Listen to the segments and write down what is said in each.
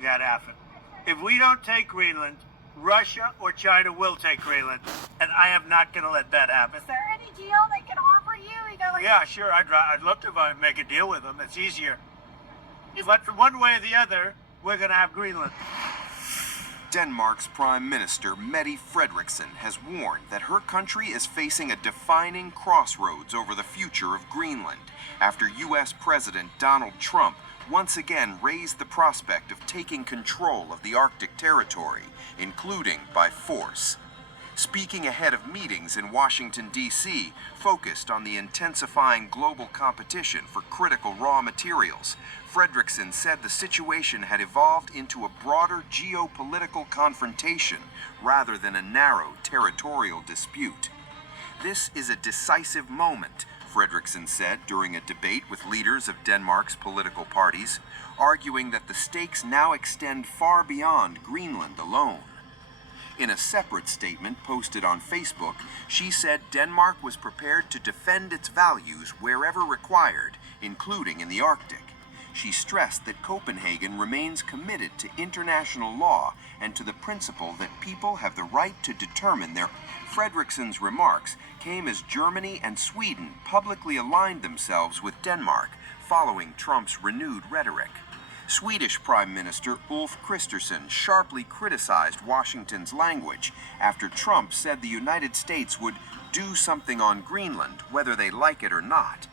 that happen. If we don't take Greenland, Russia or China will take Greenland, and I am not going to let that happen. Is there any deal they can offer you? Yeah, sure. I'd love to make a deal with them. It's easier. But one way or the other, we're going to have Greenland. Denmark's Prime Minister Mette Frederiksen has warned that her country is facing a defining crossroads over the future of Greenland after U.S. President Donald Trump once again raised the prospect of taking control of the Arctic territory, including by force. Speaking ahead of meetings in Washington, D.C., focused on the intensifying global competition for critical raw materials, Frederiksen said the situation had evolved into a broader geopolitical confrontation rather than a narrow territorial dispute. This is a decisive moment, Frederiksen said during a debate with leaders of Denmark's political parties, arguing that the stakes now extend far beyond Greenland alone. In a separate statement posted on Facebook, she said Denmark was prepared to defend its values wherever required, including in the Arctic. She stressed that Copenhagen remains committed to international law and to the principle that people have the right to determine their. Frederiksen's remarks came as Germany and Sweden publicly aligned themselves with Denmark following Trump's renewed rhetoric. Swedish Prime Minister Ulf Kristersson sharply criticized Washington's language after Trump said the United States would do something on Greenland, whether they like it or not.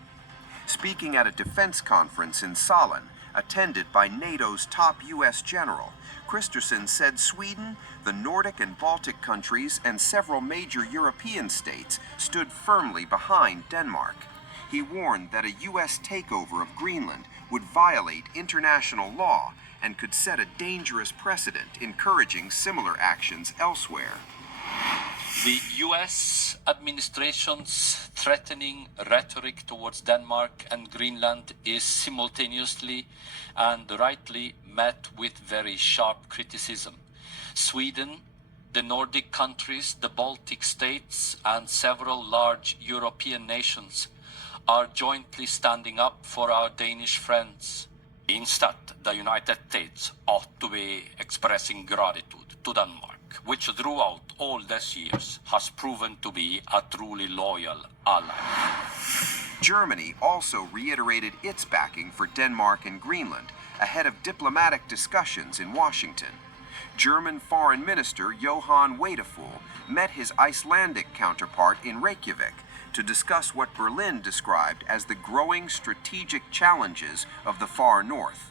Speaking at a defense conference in Salin, attended by NATO's top U.S. general, Kristersson said Sweden, the Nordic and Baltic countries, and several major European states stood firmly behind Denmark. He warned that a U.S. takeover of Greenland would violate international law and could set a dangerous precedent, encouraging similar actions elsewhere. The U.S. administration's threatening rhetoric towards Denmark and Greenland is simultaneously and rightly met with very sharp criticism. Sweden, the Nordic countries, the Baltic states, and several large European nations are jointly standing up for our Danish friends. Instead, the United States ought to be expressing gratitude to Denmark, which throughout all these years has proven to be a truly loyal ally. Germany also reiterated its backing for Denmark and Greenland ahead of diplomatic discussions in Washington. German Foreign Minister Johann Wiedefel met his Icelandic counterpart in Reykjavik to discuss what Berlin described as the growing strategic challenges of the far north.